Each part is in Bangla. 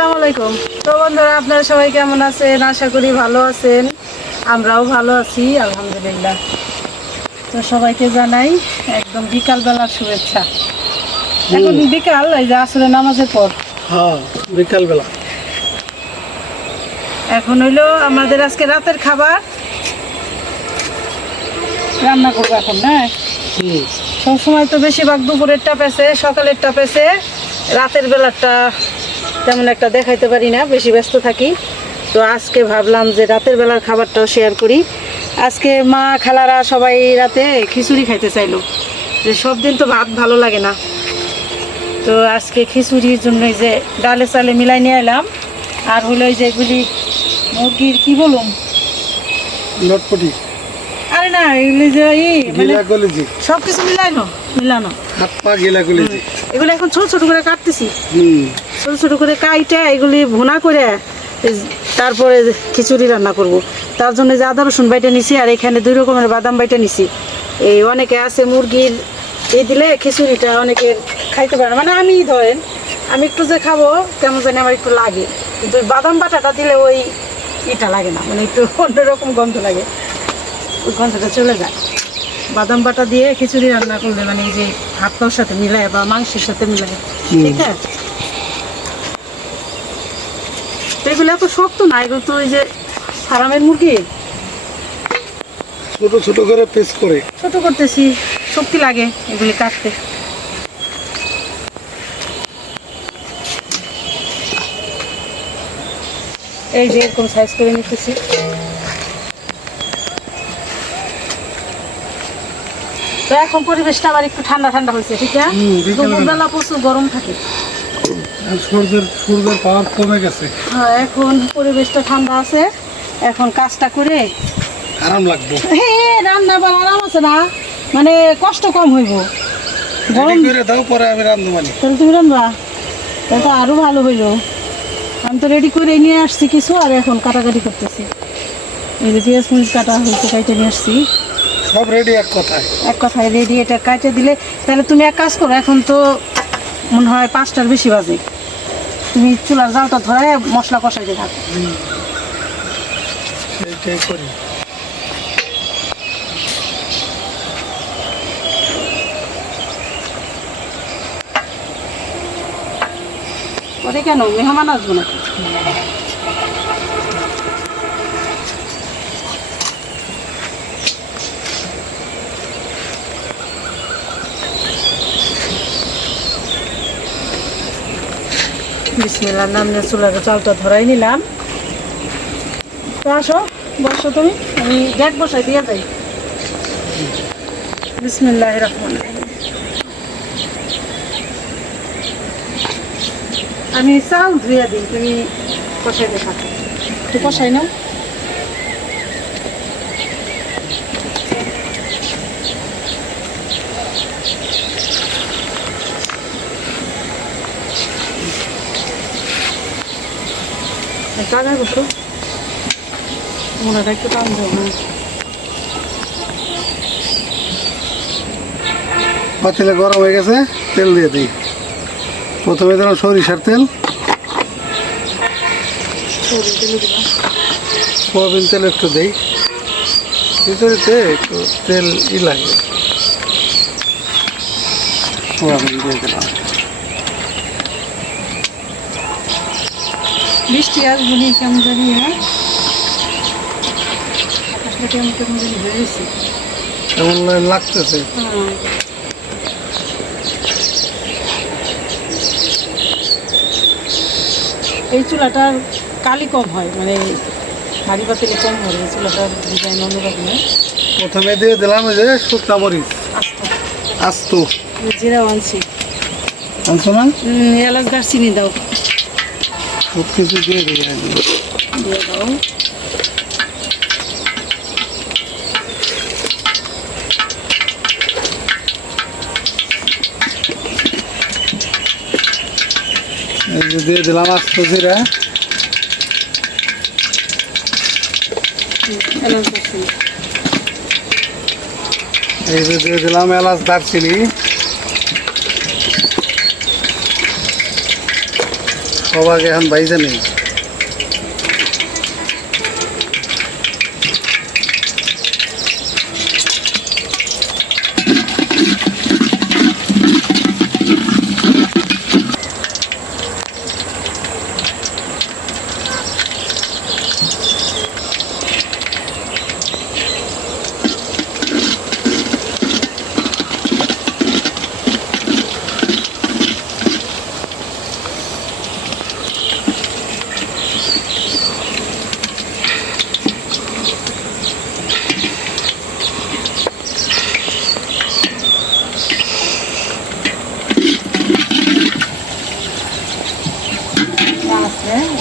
আসসালামু আলাইকুম। তো বন্ধুরা, আপনারা সবাই কেমন আছেন? আশা করি ভালো আছেন। আমরাও ভালো আছি আলহামদুলিল্লাহ। তো সবাইকে জানাই একদম বিকালবেলার শুভেচ্ছা। এখন বিকাল, এই যে আসরের নামাজের পর। হ্যাঁ, বিকালবেলা। এখন হইলো আমাদের আজকে রাতের খাবার রান্না করবো এখন। না সবসময় তো বেশিরভাগ দুপুরেরটা পেছে, সকালেরটা পেছে, রাতের বেলাটা তেমন একটা দেখাইতে পারি না, বেশি ব্যস্ত থাকি। তো আজকে ভাবলাম যে রাতের বেলার খাবারটাও শেয়ার করি। আজকে মা খালারা সবাই রাতে খিচুড়ি খাইতে চাইলো, যে সব দিন তো ভাত ভালো লাগে না। তো আজকে খিচুড়ির জন্য এই যে ডালে চালে মিলাই নিয়ে এলাম। আর হলো এই যে এগুলি মুরগির কি বলুম, লটপটি। আরে না, এগুলি যে গিলা কলেজি, সব কিছু মিলানো হাত পা গিলা কলেজি। এগুলো এখন ছোট ছোট করে কাটতেছি। হুম, ছোট ছোট করে কাইটা এগুলি ভুনা করে তারপরে খিচুড়ি রান্না করব। তার জন্য যে আদা রসুন বাইটা নিছি, আর এখানে 2 রকমের বাদাম বাইটা নিছি। এই অনেকে আছে মুরগির এই দিলে খিচুড়িটা অনেকে খাইতে পারে না, মানে আমি ধরেন আমি একটু যে খাবো কেমন জানি আমার একটু লাগে, কিন্তু ওই বাদাম বাটাটা দিলে ওই ইটা লাগে না, মানে একটু অন্যরকম গন্ধ লাগে, ওই গন্ধটা চলে যায়। বাদাম বাটা দিয়ে খিচুড়ি রান্না করলে মানে এই যে ভাতটার সাথে মিলায় বা মাংসের সাথে মিলায়, ঠিক আছে। এগুলো এত শক্ত না, এগুলো তো ওই যে ফার্মের মুরগি, ছোট ছোট করে পিস করে ছোট করতেছি, শক্তি লাগে এগুলি কাটতে। এই যে এরকম সাইজ করে নিতেছি। তো এখন পরিবেশটা আবার একটু ঠান্ডা ঠান্ডা হয়েছে, ঠিক আছে। দুপুরবেলা প্রচুর গরম থাকে, সূর্যের পাওয়ার কমে গেছে। হ্যাঁ, এখন পরিবেশটা ঠান্ডা আছে, এখন কাজটা করে আরাম লাগবে। হ্যাঁ, রান্না বা আরাম আছে না, মানে কষ্ট কম হইব। গরম করে দাও, পরে আমি রান্ধবো। মানে তাহলে তুমি রান্না, তাহলে তো আরো ভালো হইলো। আমি তো রেডি করে নিয়ে আসছি কিছু, আর এখন কাটাকাটি করতেছি। এই যে পেঁয়াজ মরিচ কাটা হয়েছে, কাইটে নিয়ে আসছি। সব রেডি এক কথায় রেডি। এটা কাটে দিলে তাহলে তুমি এক কাজ করো, এখন তো মনে হয় 5টার বেশি বাজে, তুমি চুলার জালটা ধরে মশলা কষাইতে থাকো। এইটাই করি। ওরে কেন, মেহমান আসবো নাকি? বিসমিল্লাহ নাম নিয়ে চুলার চালটা ধরাই নিলাম। তো আসো, বসো তুমি, আমি গ্যাস বসাই দিয়ে যাই। বিসমিল্লাহির রহমানির রহিম। আমি চাল ধুয়ে দিই, তুমি কষাইতে থাকো। একটু কষাই নাও। কাগজ বসো, মনেটা একটু টান দেবো। পাতিলে গরম হয়ে গেছে, তেল দিয়ে দিই। প্রথমে দিলাম সরিষার তেল, সয়াবিন তেল একটু দেই, খিচুড়িতে একটু তেল লাগে। সয়াবিন দিয়ে দিলাম। বৃষ্টি আসবনি কেমন জানি, হ্যাঁ আকাশটা কেমন কেমন জানি হয়েছে, কেমন লাগতেছে। এই চুলাটার কালি কম হয়, মানে হাড়ি পাতিলে কম হয়, এই চুলাটার ডিজাইন অন্যরকম। প্রথমে দিয়ে দিলাম ওই যে শুকনা মরিচ আস্ত, জিরাও আনছি। আনছো না? এলাচ দারচিনি দাও, সব কিছু দিয়ে দিবে। দিয়ে দাও। এই যে দিয়ে দিলাম আস্ত জিরা, এলাচ দারচিনি। এই যে দিয়ে দিলাম এলাচ দারচিনি। সব আগে এখন বাইজে নেই।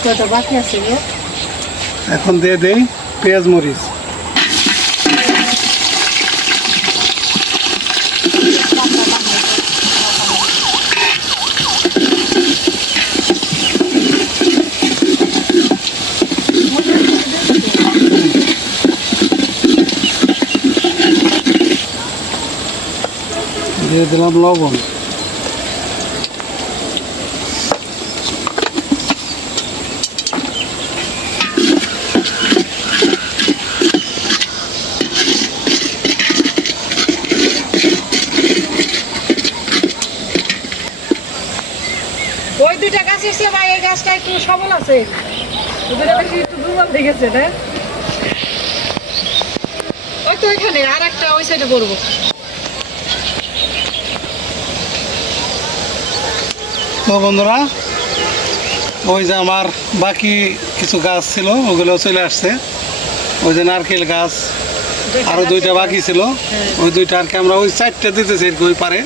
আছে এটা বাকি আছে গো। এখন দিয়ে দেই পেঁয়াজ মরিচ। দিয়ে দিলাম লবণ। ওই দুইটা গাছ এসে ভাই এই গাছটা একটু সবল আছে, ওই দুইটা বেশি একটু দুর্বল দেখেছে না। ওই তো ওইখানে আর একটা ওই সাইডে করবো। তো বন্ধুরা, ওই যে আমার বাকি কিছু গাছ ছিল ওগুলো চলে আসছে। ওই যে নারকেল গাছ আরো দুইটা বাকি ছিল, ওই দুইটা আর কি আমরা ওই 4টা দিতেছি আর কি। ওই পারে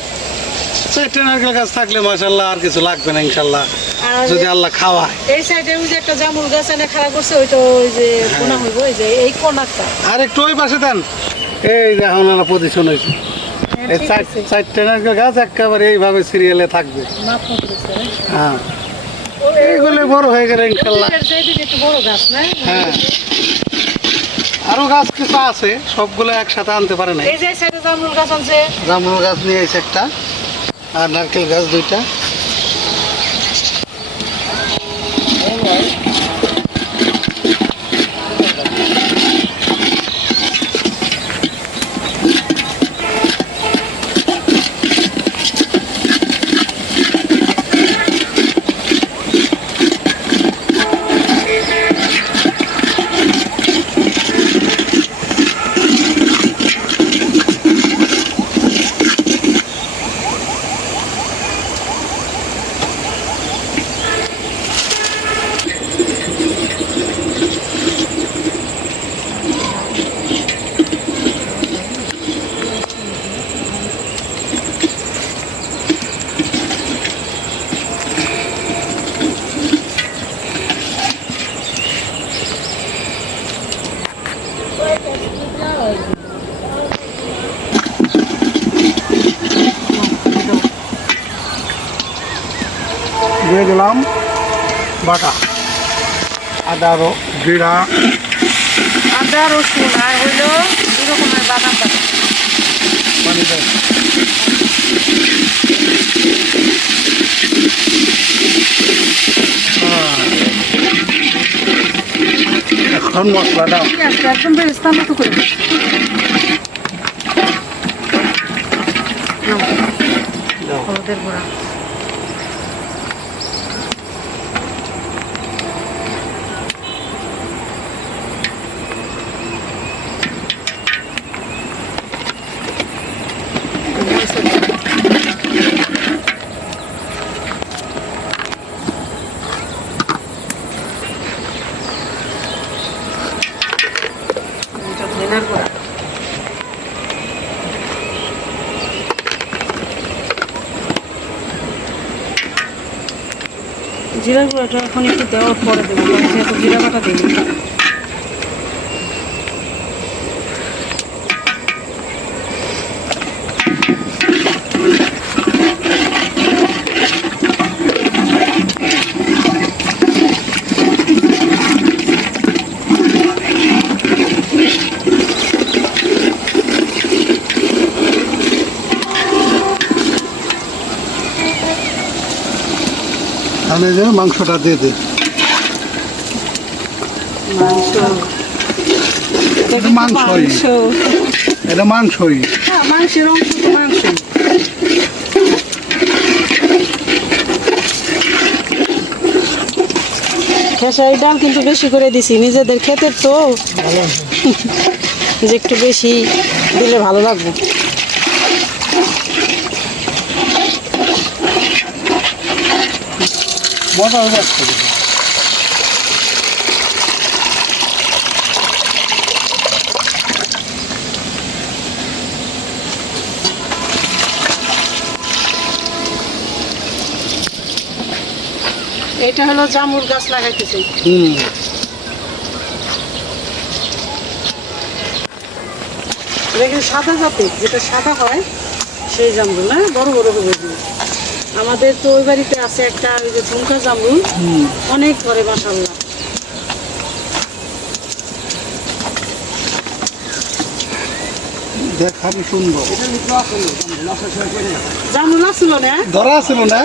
4টা নারকেল গাছ থাকলে মাশাআল্লাহ আর কিছু লাগবে না ইনশাআল্লাহ, যদি আল্লাহ খাওয়ায়। এই সাইডে ওই যে একটা জামুল গাছ এনে খাড়া করছে, ওই তো ওই যে কোনা হইব, ওই যে এই কোনাটা। আর একটু ওই পাশে দেন, এই যে এখন আমার পজিশন হয়েছে। এই 4টা নারকেল গাছ একেবারে এইভাবে সিরিয়ালে থাকবে। হ্যাঁ, এইগুলো বড় হয়ে গেলে ইনশাআল্লাহ। একটু বড় গাছ না? হ্যাঁ, আরো গাছ কিছু আছে, সবগুলো একসাথে আনতে পারে না। এই যে সাইডে জামুল গাছ আছে, জামরুল গাছ নিয়ে এসে একটা, আর নারকেল গাছ দুইটা। দিয়ে দিলাম বাটা, আদা জিরা, আদা রসুন আর হইলো দুই রকমের বাদাম বাটা। পানি দেন। এখন মশলাটা ঠিক আছে, একদম বেরেস্তার মতো করে নাও। দাও। হলুদের গুঁড়া, ধনিয়ার গুঁড়া, জিরার গুঁড়াটা এখন একটু দেওয়ার পরে দেবো, কারণ যেহেতু জিরা বাটা দিই। তাহলে যে মাংসটা দিয়ে দিই। মাংস এটা কিন্তু মাংসই। মাংস। এটা মাংসই। হ্যাঁ, মাংসের অংশ তো মাংসই। খেসারি ডাল কিন্তু বেশি করে দিছি, নিজেদের ক্ষেতের তো, যে একটু বেশি দিলে ভালো লাগবে। মজা হয়ে যাচ্ছে। এটা হলো জামুর গাছ লাগাইতেছি। এটা কিন্তু সাদা জাতের, যেটা সাদা হয় সেই জামরুল, না বড় বড় হবে এগুলো। আমাদের তো ওই বাড়িতে আছে একটা, ওই যে ঝুমকা জামরুল, অনেক ধরে মাশাআল্লাহ। দেখাবি সুন্দর। জামরুল আসছিল না, ধরা আছিল না?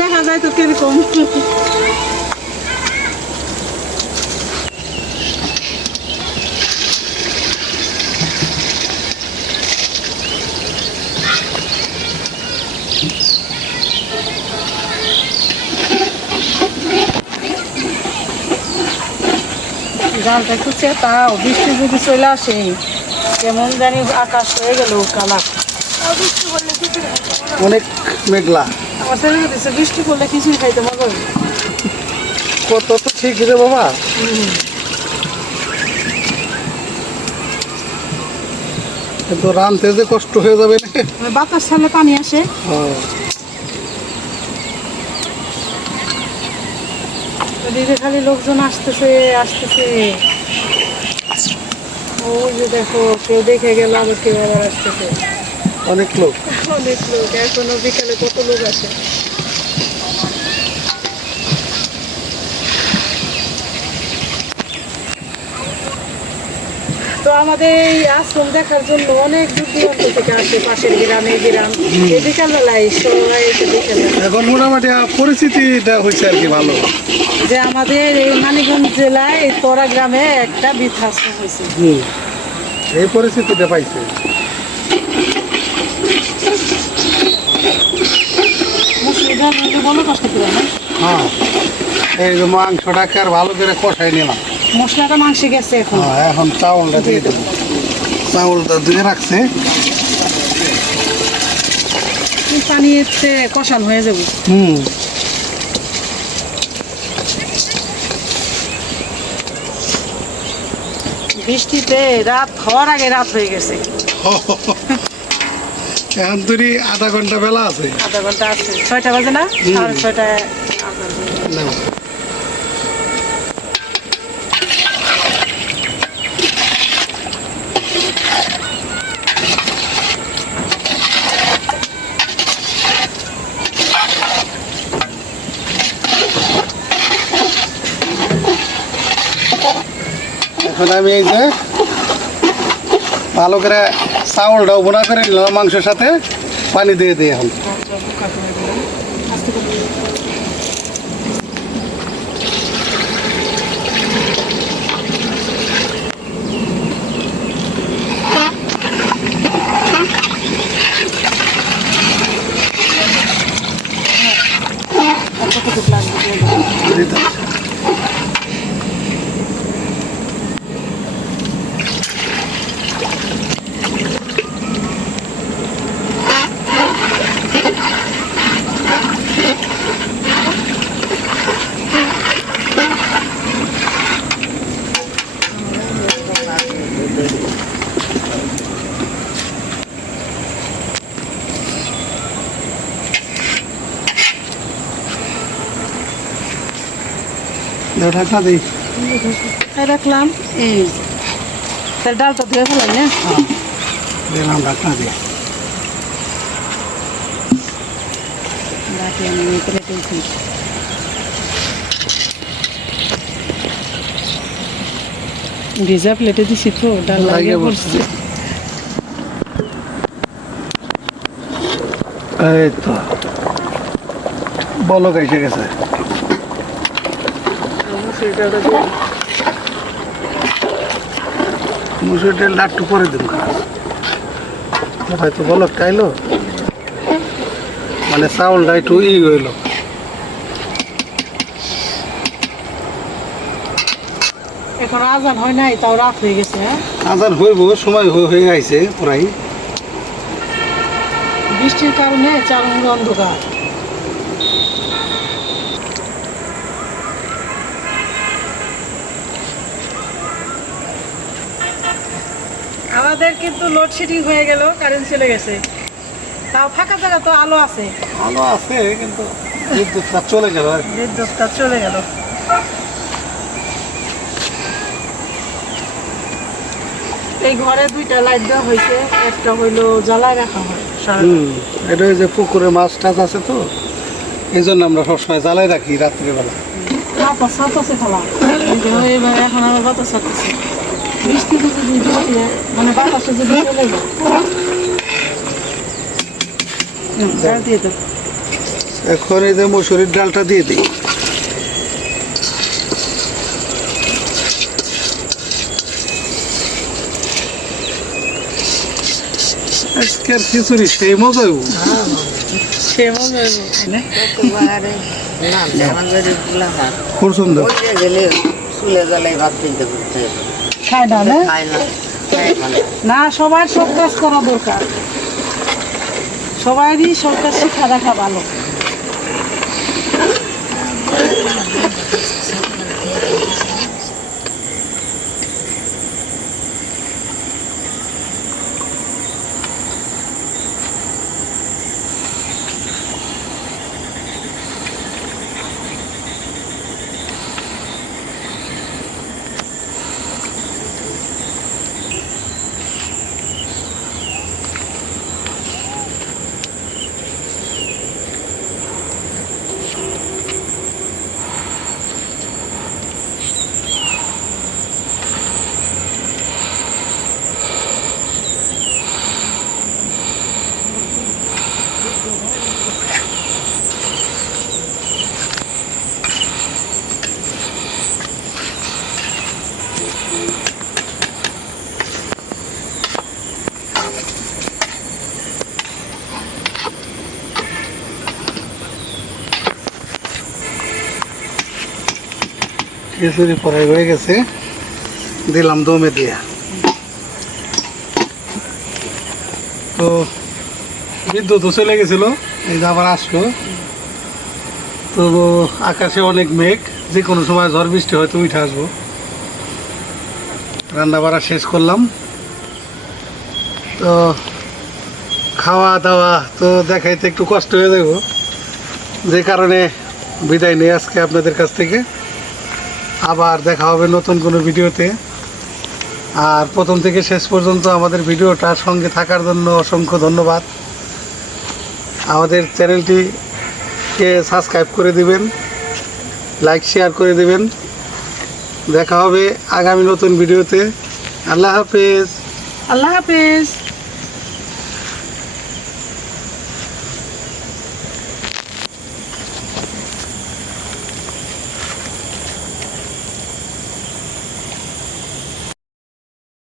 দেখা যায় তো কিরকম। জালটা একটু চেতাও, বৃষ্টি যদি চলে আসে কেমন জানি আকাশ হয়ে গেল কালা। অনেক মেঘলা। আমার ছেলে বলতেছে বৃষ্টি পড়লে কিছুই খাইতে মজা হবে। কত তো ঠিক রে বাবা। কিন্তু রানতে যে কষ্ট হয়ে যাবে না। বাতাস ছাড়লে পানি আসে। ওদিকে খালি লোকজন আসতেছে আসতেছে। ওই যে দেখো, কেউ দেখে গেল, আবার কেউ আবার আসতেছে। অনেক লোক। অনেক লোক, এখনো বিকালে কত লোক আসে। তো আমাদের এই আশ্রম দেখার জন্য অনেক দূর দূরান্ত থেকে আসে, পাশের গ্রামে গ্রাম। এই বিকালবেলায় সবাই এসে দেখে যায়। এখন মোটামুটি পরিস্থিতিটা হয়েছে আর কি ভালো। যে আমাদের এই মানিকগঞ্জ জেলায় এই তোরা গ্রামে একটা বৃদ্ধাশ্রম হয়েছে। এই পরিস্থিতিটা পাইছে। মুসলিমরা কিন্তু বলো কষ্ট করে না। হ্যাঁ, এই যে মাংসটাকে আর ভালো করে কষাই নিলাম। মশলাটা মাংসে গেছে এখন। হ্যাঁ, এখন চাউলটা দিয়ে দেবো। চাউলটা ধুয়ে রাখছে। পানি এসে কষান হয়ে যাবে। বৃষ্টিতে রাত হওয়ার আগে রাত হয়ে গেছে। এখন তুই আধা ঘন্টা বেলা আছে। আধা ঘন্টা আছে, 6টা বাজে না, 6:30 না, এখন আমি এই যে ভালো করে চাউলটাও বোনা করে নিলাম মাংসের সাথে, পানি দিয়ে দিই এখন। ঢাকা দিই, রাখলাম। এই তার ডালটা ধুয়ে ফেলাই না, দিলাম ঢাকা দিয়ে। রাখি আমি প্লেটে উঠি। ভিজা প্লেটে দিছি তো, ডাল লাগিয়ে পড়ছে। এই তো বলক এসে গেছে। মুসুর ডালটা একটু পরে দিন, হয়তো বলকটা এলো, মানে চাউলটা একটু হইলো। এখন আজান হয় নাই, তাও রাত হয়ে গেছে। হ্যাঁ, আজান হইব, সময় হয়ে গেছে প্রায়। বৃষ্টির কারণে চারুমুড়ো অন্ধকার। আমাদের কিন্তু লোডশেডিং হয়ে গেল, কারেন্ট চলে গেছে। তাও ফাঁকা জায়গা তো আলো আছে, আলো আছে, কিন্তু বিদ্যুৎটা চলে গেল আর কি। বিদ্যুৎটা চলে গেল। এই ঘরে দুইটা লাইট দেওয়া হয়েছে, একটা হইলো জ্বালায় রাখা হয় সারাদিন। এটা ওই যে পুকুরে মাছ টাছ আছে তো, এই জন্য আমরা সবসময় জ্বালাই রাখি রাত্রিবেলা। বাতাস ছাড়তেছে খালা, এবার এখন আমার বাতাস ছাড়তেছে। বৃষ্টিতে যদি বৃষ্টি মানে বাতাসে যদি চলে যায়, ডাল দিয়ে দাও। এখন এই যে মসুরির ডালটা দিয়ে দিই। আজকের খিচুড়ি সেই মজা হইব। খুব সুন্দর। খায় না না, সবার সব কাজ করা দরকার, সবারই সব কাজ শিক্ষা রাখা ভালো। খিচুড়ি পরে হয়ে গেছে, দিলাম দমে দিয়া। তো বিদ্যুৎ চলে গেছিল, এই যে আবার আসলো। তো আকাশে অনেক মেঘ, যে কোনো সময় ঝড় বৃষ্টি হয়তো উঠে আসবো। রান্না বাড়া শেষ করলাম, তো খাওয়া দাওয়া তো দেখাইতে একটু কষ্ট হয়ে যাব, যে কারণে বিদায় নিই আজকে আপনাদের কাছ থেকে। আবার দেখা হবে নতুন কোনো ভিডিওতে। আর প্রথম থেকে শেষ পর্যন্ত আমাদের ভিডিওটার সঙ্গে থাকার জন্য অসংখ্য ধন্যবাদ। আমাদের চ্যানেলটিকে সাবস্ক্রাইব করে দিবেন, লাইক শেয়ার করে দিবেন। দেখা হবে আগামী নতুন ভিডিওতে। আল্লাহ হাফেজ। আল্লাহ হাফেজ।